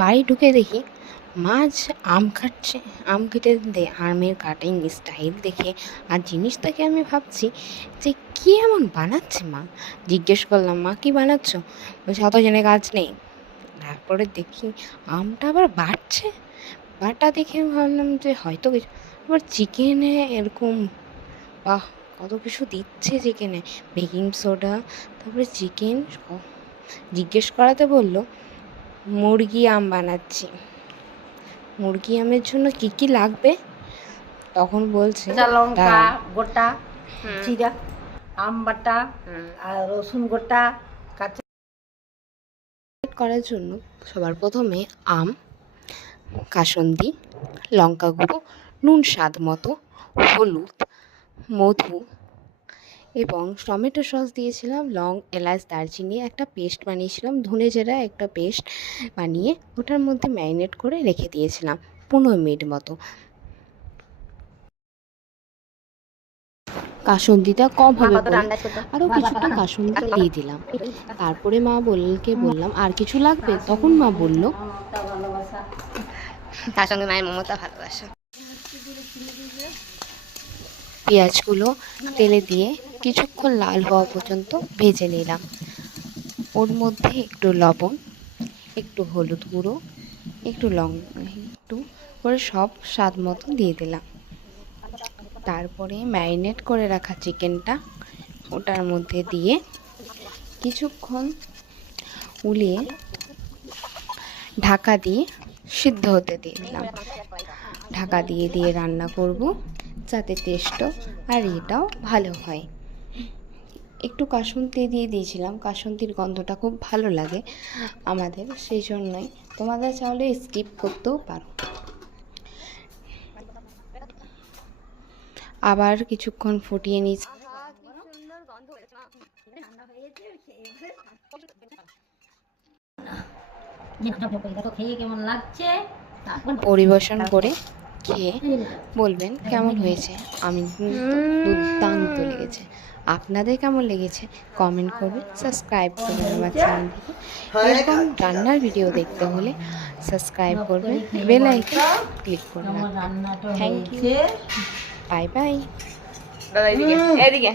বাড়ি ঢুকে দেখি মা আম কাটছে। আম কেটে আমের কাটিং স্টাইল দেখে আর জিনিস দেখে আমি ভাবছি যে কী এমন বানাচ্ছে মা। জিজ্ঞেস করলাম, মা কী বানাচ্ছ? বলছে অত জেনে কাজ নেই। তারপরে দেখি আমটা আবার বাটছে। বাটা দেখে ভাবলাম যে হয়তো কিছু, আবার চিকেনে এরকম, বাহ কত কিছু দিচ্ছে চিকেনে, বেকিং সোডা, তারপরে চিকেন। জিজ্ঞেস করাতে বললো মুরগি আম বানাচ্ছি। মুরগি আমের জন্য কি কি লাগবে তখন বলছে লঙ্কা গোটা, জিরা, আম বাটা আর রসুন গোটা। কাঁচা করার জন্য সবার প্রথমে আম, কাসুন্দি, লঙ্কা গুঁড়ো, নুন স্বাদ মতো, হলুদ, মধু এবং টমেটো সস দিয়েছিলাম, লং, এলাচ, দারচিনি একটা পেস্ট বানিয়েছিলাম, ধনে জিরা একটা পেস্ট বানিয়ে ওটার মধ্যে ম্যারিনেট করে রেখে দিয়েছিলাম 15 মিনিট মতো। কাসুন্দিটা কম হবে বলে আরও কিছুটা কাসুন্দি দিয়ে দিলাম। তারপরে বললাম আর কিছু লাগবে? তখন মা বলল তার সঙ্গে মায়ের মমতা ভালোবাসা। পেঁয়াজগুলো তেলে দিয়ে কিছুক্ষণ লাল হওয়া পর্যন্ত ভেজে নিলাম। ওর মধ্যে একটু লবণ, একটু হলুদ গুঁড়ো, একটু একটু করে সব স্বাদ মতো দিয়ে দিলাম। তারপরে ম্যারিনেট করে রাখা চিকেনটা ওটার মধ্যে দিয়ে কিছুক্ষণ উলিয়ে ঢাকা দিয়ে সিদ্ধ হতে দিয়ে দিলাম। ঢাকা দিয়ে দিয়ে রান্না করব যাতে টেস্টও আর এটাও ভালো হয়। একটু কাসুন্দি দিয়ে দিয়েছিলাম, কাসুন্দির গন্ধটা খুব ভালো লাগে আমাদের, সেই জন্যই তোমাদের চাইলে স্কিপ করতেও পারো। আবার কিছুক্ষণ ফুটিয়ে নিয়েছি। পরিবেশন করে খেয়ে বলবেন কেমন হয়েছে। আমি দুর্দান্ত লেগেছে। আপনাদের কেমন লেগেছে কমেন্ট করবেন, সাবস্ক্রাইব করবেন আমার চ্যানেলটিকে। এরকম রান্নার ভিডিও দেখতে হলে সাবস্ক্রাইব করবেন, বেল আইকন ক্লিক করবেন। Thank you, bye bye. দাদা এদিকে এদিকে।